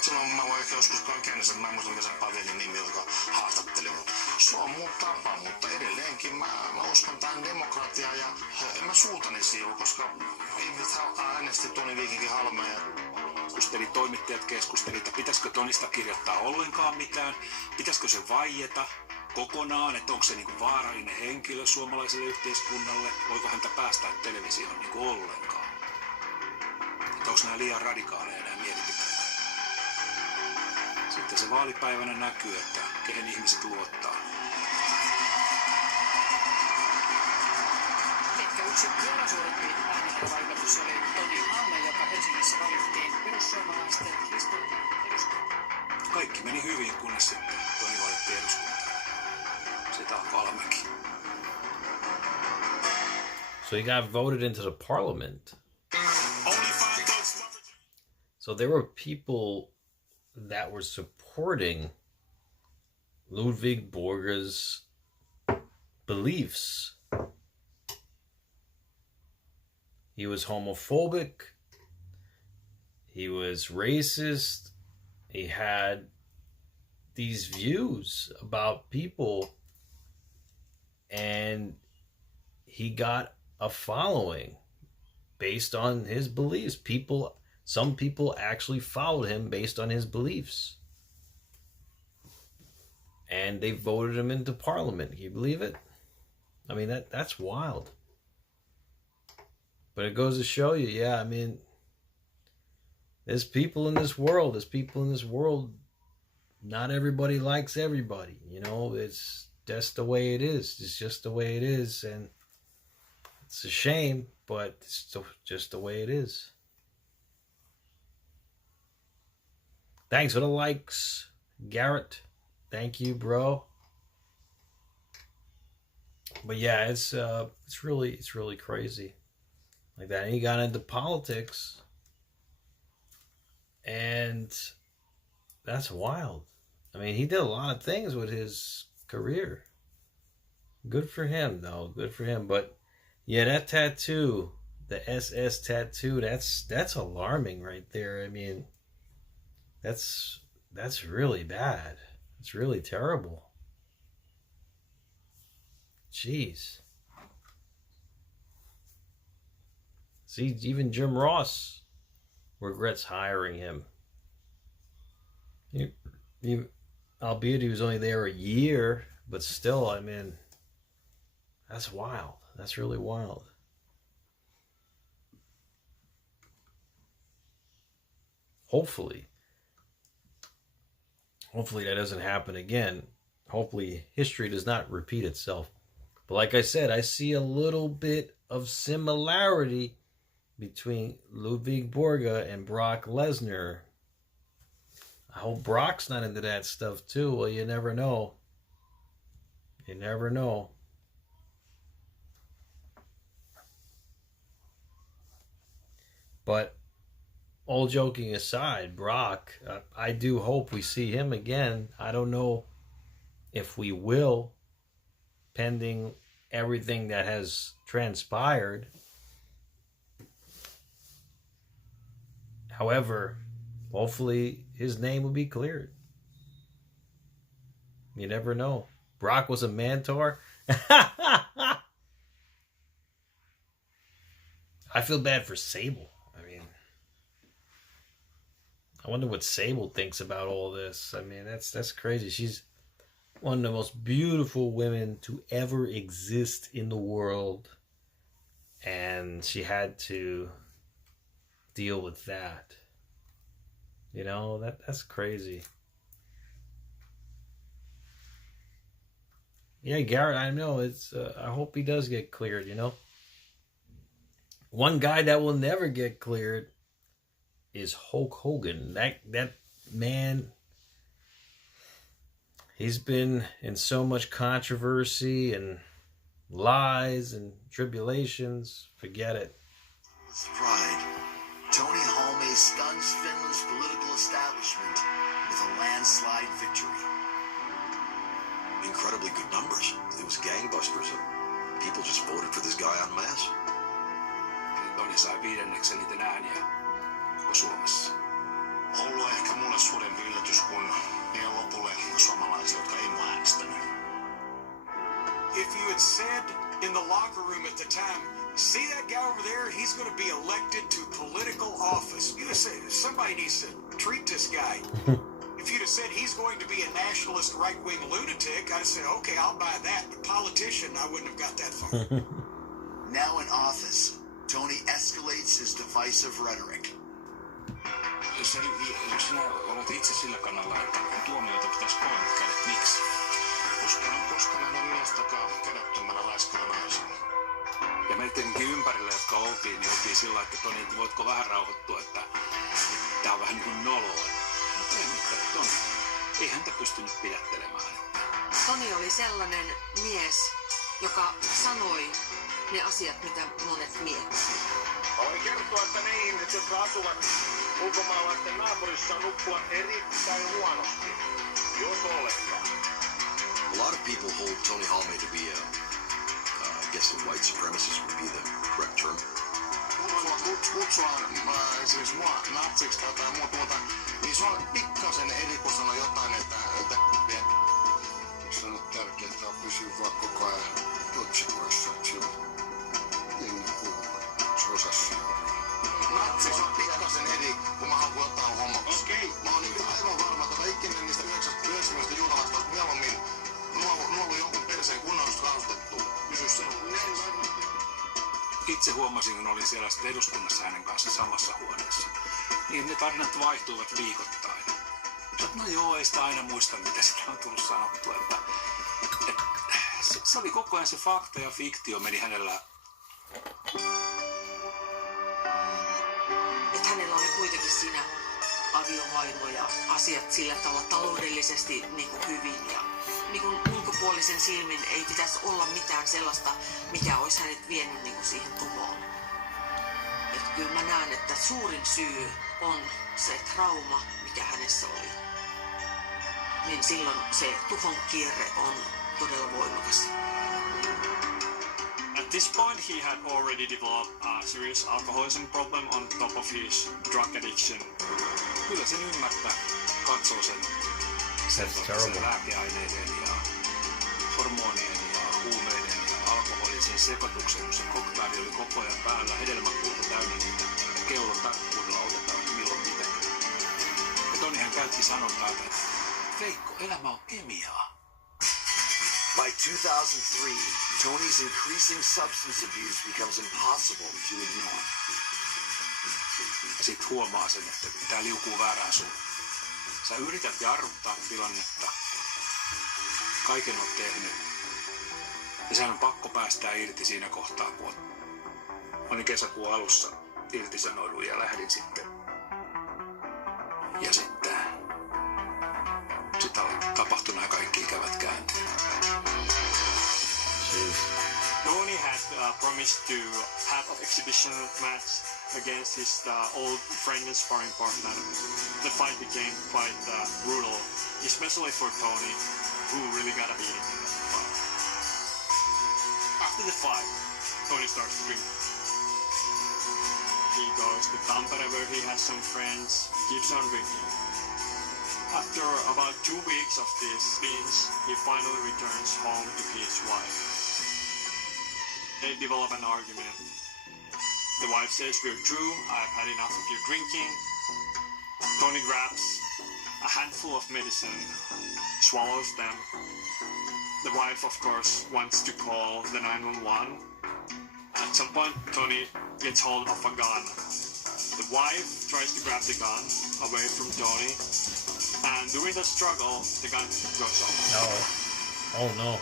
Silloin mä voin ehkä joskus käännössä, että mä en muista mikä sen patenin nimi, joka haastatteli mut. Se on mun tapa, mutta edelleenkin mä uskon tämän demokratiaa ja en mä suutani siivu, koska ihmiset äänesti Toni Viikinkin Halmeen. Toimittajat keskustelivat, että pitäisikö Tonista kirjoittaa ollenkaan mitään, pitäisikö se vaieta kokonaan, että onko se niin kuin vaarallinen henkilö suomalaiselle yhteiskunnalle, voiko häntä päästää televisioon niin kuin ollenkaan. Että onko nämä liian radikaaleja nämä mielipiteet. Sitten se vaalipäivänä näkyy, että kehen ihmiset luottaa. Ehkä yksi suurimpia äänivaikutus oli Toni Halme, joka Helsingissä valittiin perussuomalaisten listan eduskuntaan. Kaikki meni hyvin, kunnes sitten Toni valittiin eduskuntaan. Sitä alkoi Alamäki. So he got voted into the parliament. So there were people that were supporting Ludvig Borga's beliefs. He was homophobic. He was racist. He had these views about people, and he got a following based on his beliefs. Some people actually followed him based on his beliefs. And they voted him into parliament. Can you believe it? I mean, that's wild. But it goes to show you, yeah, I mean, there's people in this world. Not everybody likes everybody. You know, it's just the way it is. It's just the way it is. And it's a shame, but it's just the way it is. Thanks for the likes, Garrett. Thank you, bro. But yeah, it's really crazy like that. And he got into politics, and that's wild. I mean, he did a lot of things with his career. Good for him, though. Good for him. But yeah, that tattoo, the SS tattoo, that's alarming right there. I mean, that's really bad. It's really terrible. Jeez. See, even Jim Ross regrets hiring him. Albeit he was only there a year, but still, I mean, that's wild. That's really wild. Hopefully that doesn't happen again. Hopefully history does not repeat itself. But like I said, I see a little bit of similarity between Ludvig Borga and Brock Lesnar. I hope Brock's not into that stuff too. Well, you never know. You never know. But all joking aside, Brock, I do hope we see him again. I don't know if we will, pending everything that has transpired. However, hopefully his name will be cleared. You never know. Brock was a mentor. I feel bad for Sable. I mean, I wonder what Sable thinks about all this. I mean, that's crazy. She's one of the most beautiful women to ever exist in the world. And she had to deal with that. You know, that's crazy. Yeah, Garrett, I know. It's. I hope he does get cleared, you know. One guy that will never get cleared is Hulk Hogan. That man, he's been in so much controversy and lies and tribulations. Forget it. Pride. Tony Halme stuns Finland's political establishment with a landslide victory. Incredibly good numbers. It was gangbusters. People just voted for this guy en masse. Tony sai 5. eniten ääniä koko Suomessa. Ollut ehkä mulle suurempi yllätys kuin niille lopulle suomalaisille, jotka ei mua äänestänyt. If you had said in the locker room at the time, see that guy over there? He's going to be elected to political office. You'd have said, somebody needs to treat this guy. If you'd have said he's going to be a nationalist right-wing lunatic, I'd have said, okay, I'll buy that. But politician, I wouldn't have got that far. Now in office, Tony escalates his divisive rhetoric. Sinä olet itse sillä kannalla, että tuomioita pitäisi molemmat kädet. Miksi? Koska näin on miestäkaan kädettömänä laiskalla naisena. Ja meidenkin ympärillä, jotka oltiin, niin oltiin sillä, että Toni, että voitko vähän rauhoittua, että tää on vähän niin kuin noloa. Mutta ei mitään, Toni. Ei häntä pystynyt pidättelemään. Toni oli sellainen mies, joka sanoi ne asiat, mitä monet miettivät. Voin kertoa, että ne ihmiset, jotka asuvat ulkomaalaisten naapurissa, nukkuvat erittäin huonosti. Jos ollenkaan. A lot of people hold Tony Halme to be I guess a white supremacist would be the correct term. Kutsua siis mua natsiksi tai jotain muuta, niin se on pikkasen eri, kun sanoo jotain, että se on tärkeää, että pysyy vaan koko ajan otsikoissa, että silloin jengi puhuu, se osasi siinä. Natsi on pikkasen eri, kun mä haluan jotain homoksi. Okei. Mä oon niin aivan varma, että mä ikinä niistä 90 juutalaista olisi mieluummin nuollut jonkun perseen kunnallisesti raustettua. Kysy se. Itse huomasin, kun olin siellä sitten eduskunnassa hänen kanssa samassa huoneessa. Niin ne tarinat vaihtuivat viikoittain. No joo, ei sitä aina muista, mitä sitä on tullut sanottua. Että se oli koko ajan se fakta ja fiktio meni hänellä. Että hänellä oli kuitenkin siinä aviovaimo ja asiat sillä tavalla taloudellisesti niin kuin hyvin. Ja niin kuin ulkopuolisen silmin ei pitäisi olla mitään sellaista, mikä olisi hänet vienyt niin kuin siihen tuhoon. Että kyllä mä näen, että suurin syy on se trauma, mikä hänessä oli. Niin silloin se tuhon kierre on todella voimakas. At this point, he had already developed a serious alcoholism problem on top of his drug addiction. Kyllä sen ymmärtää, katsoo sen lääkeaineiden ja hormonien ja huumeiden ja alkoholisen sekoituksen, kun se koktaili oli koko ajan päällä, hedelmäkulta täynnä niitä ja kellon tarkkuudella otetaan milloin mitäkin. Ja Tonihan käytti sanontaa, että Veikko, elämä on kemiaa. By 2003, Tony's increasing substance abuse becomes impossible to ignore. Ja sit huomaa sen, että tää liukuu väärään suuntaan. Sä yrität jarruttaa tilannetta. Kaiken oot tehnyt. Ja sehän on pakko päästää irti siinä kohtaa, kun olin kesäkuun alussa irtisanoudun ja lähdin sitten. Ja sitten tapahtui nämä kaikki ikävät käänteet. Tony had promised to have an exhibition match against his old friend and sparring partner. The fight became quite brutal, especially for Tony, who really got a beating in that fight. After the fight, Tony starts drinking. He goes to Tampere where he has some friends, keeps on drinking. After about 2 weeks of this binge, he finally returns home to his wife. They develop an argument. The wife says, "We're through, I've had enough of your drinking." Tony grabs a handful of medicine, swallows them. The wife, of course, wants to call the 911. At some point, Tony gets hold of a gun. The wife tries to grab the gun away from Tony, and during the struggle, the gun goes off. No. Oh no.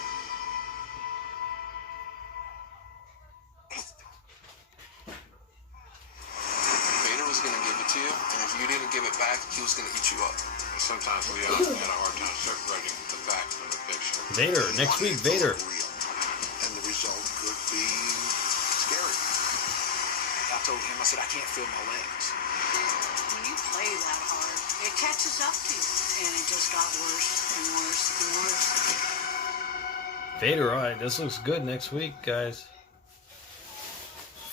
Give it back, he was going to eat you up. Sometimes we had a hard time separating the fact from the fiction. Vader, next week, Vader. And the result could be scary. I told him, I said, I can't feel my legs. When you play that hard, it catches up to you. And it just got worse and worse and worse. Vader, alright, this looks good next week, guys.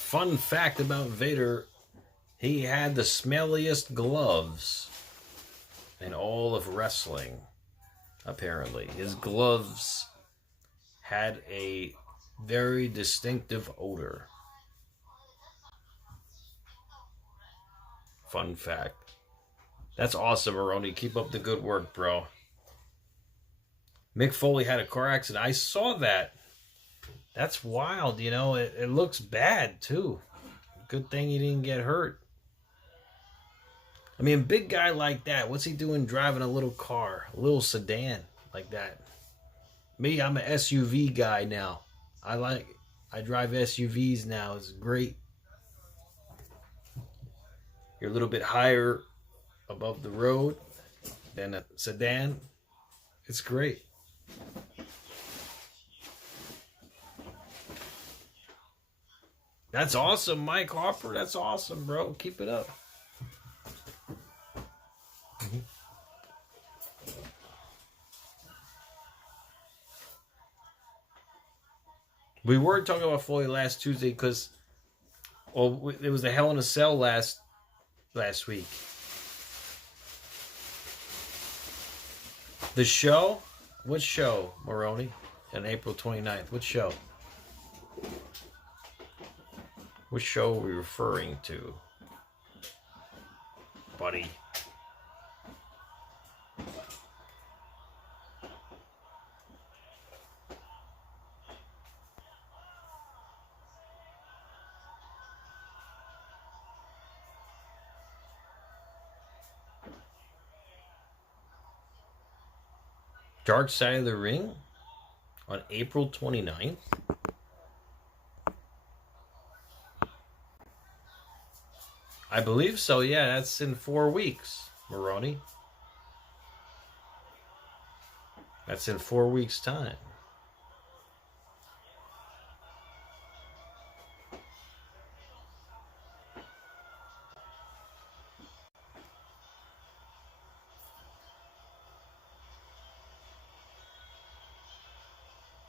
Fun fact about Vader. He had the smelliest gloves in all of wrestling, apparently. His gloves had a very distinctive odor. Fun fact. That's awesome, Aroni. Keep up the good work, bro. Mick Foley had a car accident. I saw that. That's wild, you know. It looks bad, too. Good thing he didn't get hurt. I mean, a big guy like that, what's he doing driving a little car, a little sedan like that? Me, I'm an SUV guy now. I drive SUVs now. It's great. You're a little bit higher above the road than a sedan. It's great. That's awesome, Mike Harper. That's awesome, bro. Keep it up. We were talking about Foley last Tuesday because, well, it was the Hell in a Cell last week. The show? What show, Moroni? On April 29th. What show? What show are we referring to, buddy? Dark Side of the Ring on April 29th. I believe so, yeah, that's in 4 weeks. Maroney. That's in 4 weeks' time.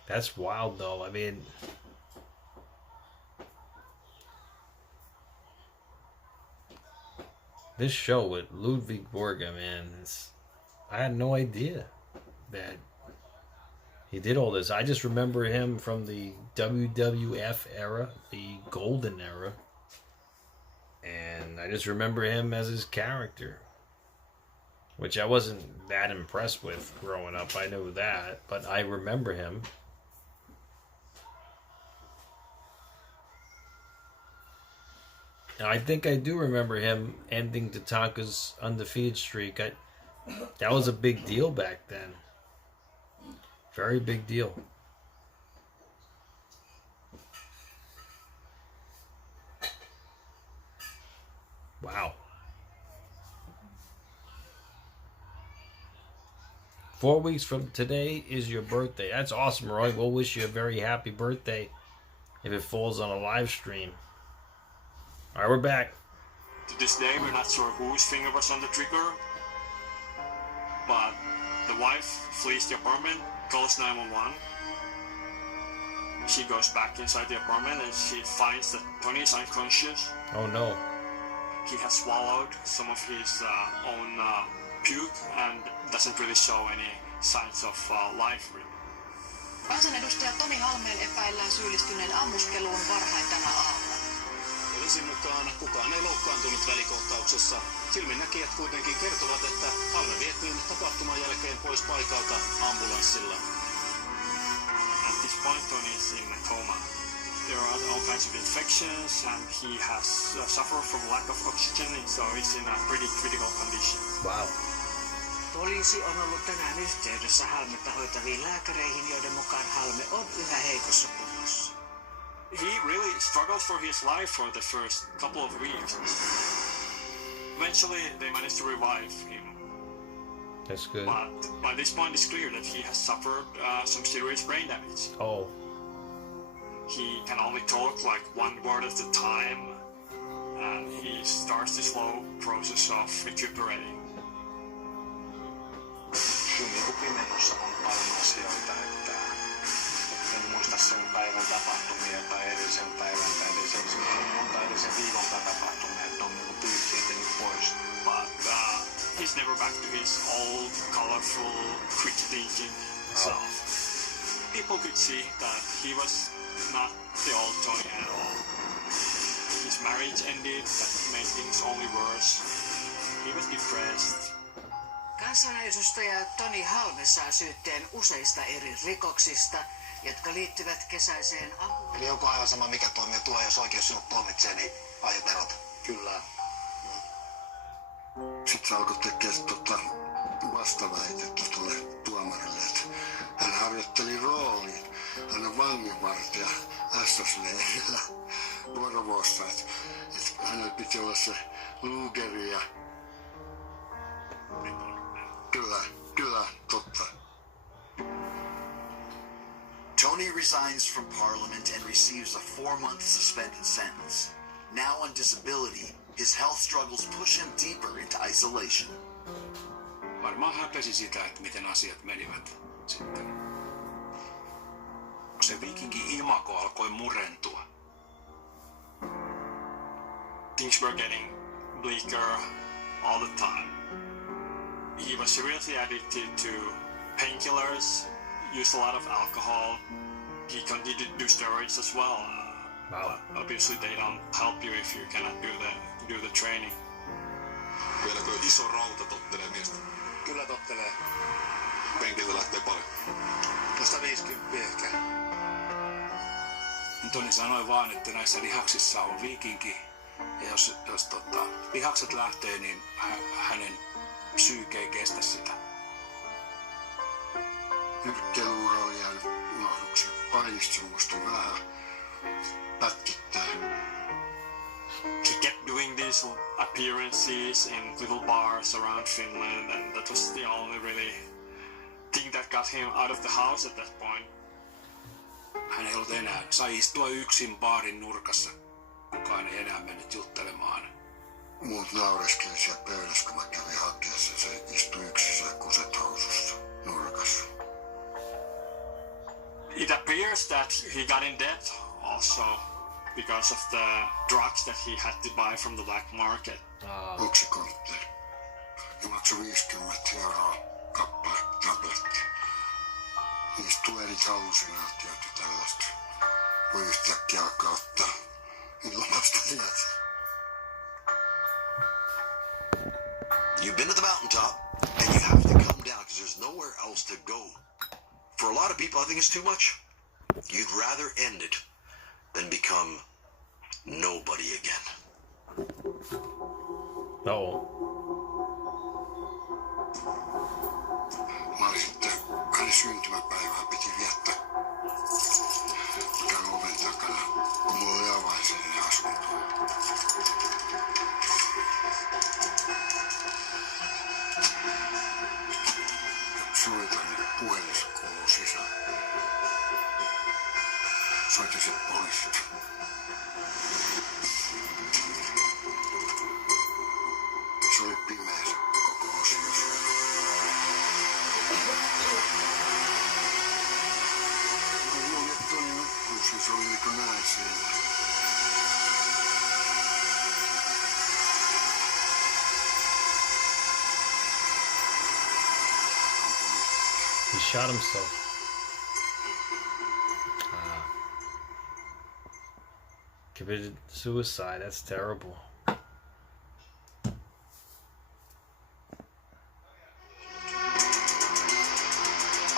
That's wild, though. I mean, this show with Ludvig Borga, man, I had no idea that he did all this. I just remember him from the WWF era, the golden era. And I just remember him as his character, which I wasn't that impressed with growing up. I know that, but I remember him. And I think I do remember him ending Tatanka's undefeated streak. That was a big deal back then. Very big deal. Wow. 4 weeks from today is your birthday. That's awesome, Roy. We'll wish you a very happy birthday if it falls on a live stream. Alright, we're back. To this day, we're not sure whose finger was on the trigger, but the wife flees the apartment, calls 911. She goes back inside the apartment and she finds that Tony is unconscious. Oh no. He has swallowed some of his own puke and doesn't really show any signs of life. Kansanedustaja Toni Halmeen epäillään syyllistyneen ammuskeluun varhain tänä aamuna. Poliisin mukaan kukaan ei loukkaantunut välikohtauksessa. Silminnäkijät kuitenkin kertovat, että Halme vietiin tapahtuman jälkeen pois paikalta ambulanssilla. At this point, Tony is in a coma. There are all kinds of infections and he has suffered from lack of oxygen, so he's in a pretty critical condition. Wow. Poliisi on ollut tänään yhteydessä Halmetta hoitaviin lääkäreihin, joiden mukaan Halme on yhä heikossa kunnossa. He really struggled for his life for the first couple of weeks. Eventually, they managed to revive him. That's good. But by this point, it's clear that he has suffered some serious brain damage. Oh. He can only talk like one word at a time, and he starts the slow process of recuperating. Kyllä pimennossa on paljon asioita, että en muista sen päivän tapahtumia tai edellisen päivän tai edellisen viikonkaan tapahtumia, että on niinku pyyhkeitä pois. But he's never back to his old, colorful, quick thinking self. People could see that he was not the old Tony at all. His marriage ended, that made things only worse. He was depressed. Kansanedustaja Toni Halme saa syytteen useista eri rikoksista, jotka liittyvät kesäiseen ampumaan. Eli onko aivan sama mikä tuomio tulee, jos oikeus sinut tuomitsee, niin aiot erota? Kyllä. Sitten se alkoi tekemään vastaväitettä tuolle tuomarille, että hän harjoitteli rooliin. Hän on vanginvartija SS-leirillä Porvoossa, että hänellä piti olla se Lugeri ja Kyllä, totta. Tony resigns from Parliament and receives a 4-month suspended sentence. Now on disability, his health struggles push him deeper into isolation. Varmaan häpesi sitä, että miten asiat menivät sitten. Se viikinkin imago alkoi murentua. Things were getting bleaker all the time. He was seriously addicted to painkillers, used a lot of alcohol. He continued to do steroids as well. Wow. Obviously, they don't help you if you cannot do the training. Vieläkö iso rauta tottelee miestä? Kyllä tottelee. Penkiltä lähtee paljon. Tuosta 50 ehkä. Toni sanoi vaan, että näissä lihaksissa on viikinki. Ja jos lihakset lähtee, niin hänen psyyke ei kestä sitä. Nyrkkeilyura on jäänyt unohduksi. Painista semmoista vähän pätkittäin. He kept doing this at appearances in little bars around Finland, and that was the only really thing that got him out of the house at that point. Hän ei ollut enää. Sai istua yksin baarin nurkassa. Kukaan ei enää mennyt juttelemaan. Muut naureskeli siellä pöydässä, kun mä kävin hakeessa. Se istui yksissä kuset housussa nurkassa. It appears that he got in debt also because of the drugs that he had to buy from the black market. Oksikontteja. Ne maksoi 50 € kappale tabletti. Niistä tulee niitä hallusinaatioita ja tällaista. Voi yhtäkkiä alkaa ottaa ilmasta tietoa. You've been to the mountaintop, and you have to come down because there's nowhere else to go. For a lot of people, I think it's too much. You'd rather end it than become nobody again. No. Mä olin sitten, hänen syntymäpäivää piti viettää. Mä käyn oven takana, kun mulla oli avaisellinen asuntoon. Soitan, niin puhelimessa kuuluu sisään. Soitin sen pois. Se oli pimeä se koko osio siellä. Mä luulin, että Toni nukkuisi, se oli niinku näin siellä. He shot himself. Committed suicide. That's terrible.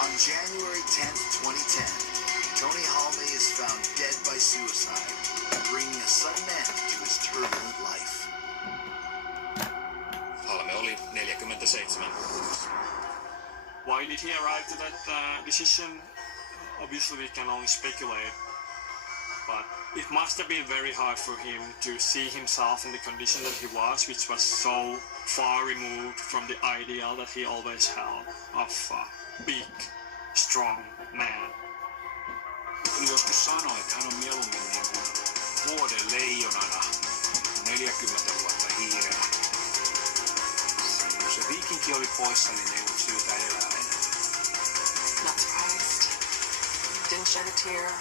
On January 10th, 2010, Tony Halme is found dead by suicide, bringing a sudden end to his turbulent life. Halme oli 47. Why did he arrive to that decision? Obviously, we can only speculate. But it must have been very hard for him to see himself in the condition that he was, which was so far removed from the ideal that he always held of a big, strong man. Joskus sanoi, että hän on mieluummin niin kuin vuoden leijonana 40 vuotta hiirenä. Kun se viikinki oli poissa, niin ei ollut syytä elää enää. Not surprised. Didn't shed a tear.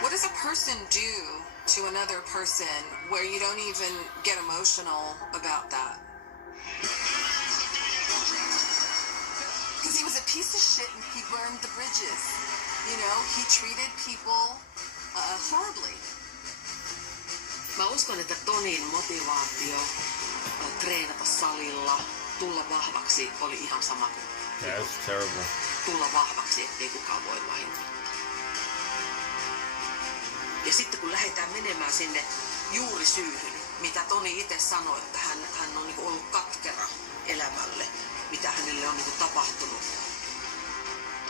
What does a person do to another person where you don't even get emotional about that? Because he was a piece of shit and he burned the bridges. You know, he treated people horribly. Mä uskon, että Tonin motivaatio treenata salilla, tulla vahvaksi oli ihan sama kuin Yeah, it's terrible. tulla vahvaksi, ettei kukaan voi vahingoittaa. Ja sitten kun lähdetään menemään sinne juurisyyhyn, mitä Toni itse sanoi, että hän on niin ollut katkera elämälle, mitä hänelle on niin tapahtunut,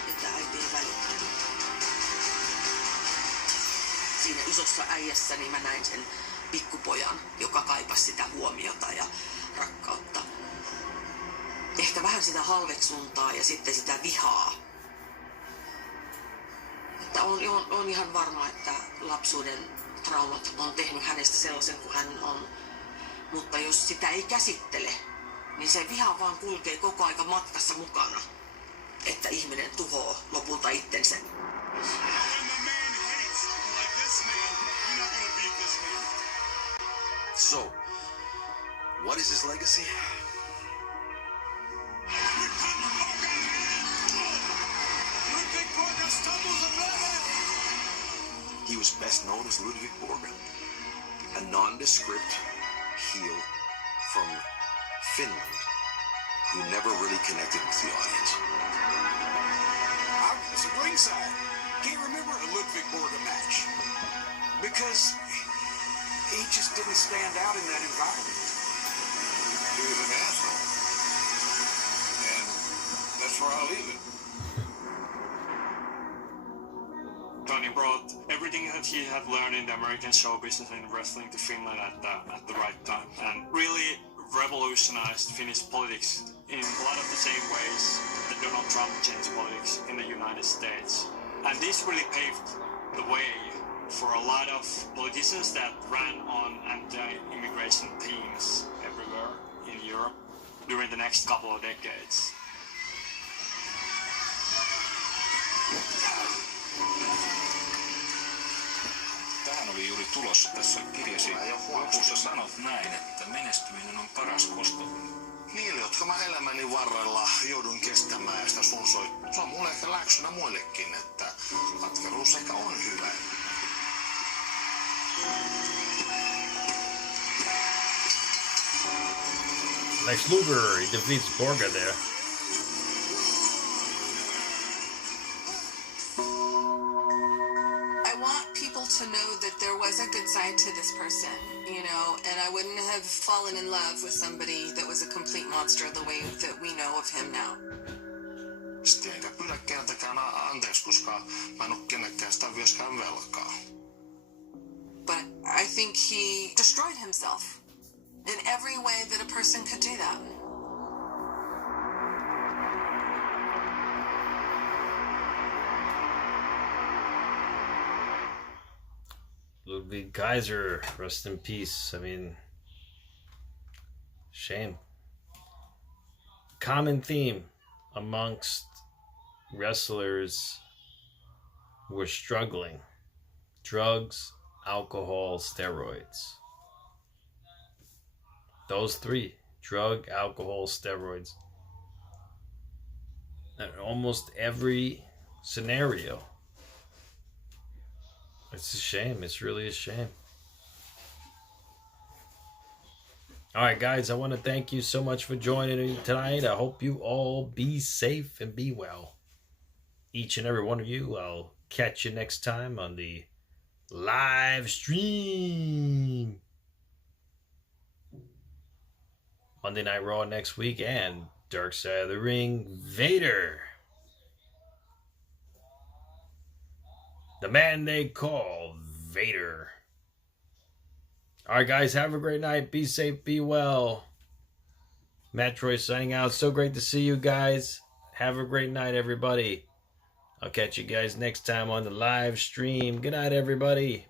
että äiti ei välittänyt. Siinä isossa äijässä niin mä näin sen pikkupojan, joka kaipasi sitä huomiota ja rakkautta. Ehkä vähän sitä halveksuntaa ja sitten sitä vihaa. Että on ihan varma, että lapsuuden traumat on tehnyt hänestä sellaisen kuin hän on. Mutta jos sitä ei käsittele, niin se viha vaan kulkee koko aika matkassa mukana. Että ihminen tuhoaa lopulta itsensä. So, what is his legacy? Ludvig Borga stumbles and He was best known as Ludvig Borga, a nondescript heel from Finland who never really connected with the audience. I was at ringside. Can't remember a Ludvig Borga match because he just didn't stand out in that environment. He was an asshole. And that's where I'll leave it. Tony he brought everything that he had learned in the American show business and wrestling to Finland at the right time, and really revolutionized Finnish politics in a lot of the same ways that Donald Trump changed politics in the United States. And this really paved the way for a lot of politicians that ran on anti-immigration themes everywhere in Europe during the next couple of decades. Tähän oli juuri tulossa. Tässä kirjasi lopussa sanot näin, että menestyminen on paras osto. Niille, jotka mä elämäni varrella joudun kestämään sitä sun soittoa. Se on mulle ehkä läksynä muillekin, että katkeruus ehkä on hyvä. Lex Luger, he defeats Borga there. I want people to know that there was a good side to this person, you know, and I wouldn't have fallen in love with somebody that was a complete monster the way that we know of him now. Sitten enkä pyydä keneltäkään anteeksi, koska mä en oo kenellekään sitä myöskään velkaa. But I think he destroyed himself in every way that a person could do that. Ludwig Kaiser, rest in peace. I mean, shame. Common theme amongst wrestlers who are struggling: drugs, alcohol, steroids. Those three: drug, alcohol, steroids. And almost every scenario. It's a shame. It's really a shame. All right, guys, I want to thank you so much for joining me tonight. I hope you all be safe and be well. Each and every one of you. I'll catch you next time on the live stream. Monday Night Raw next week, and Dark Side of the Ring, Vader. The man they call Vader. All right, guys, have a great night. Be safe, be well. MATTROISE signing out. So great to see you guys. Have a great night, everybody. I'll catch you guys next time on the live stream. Good night, everybody.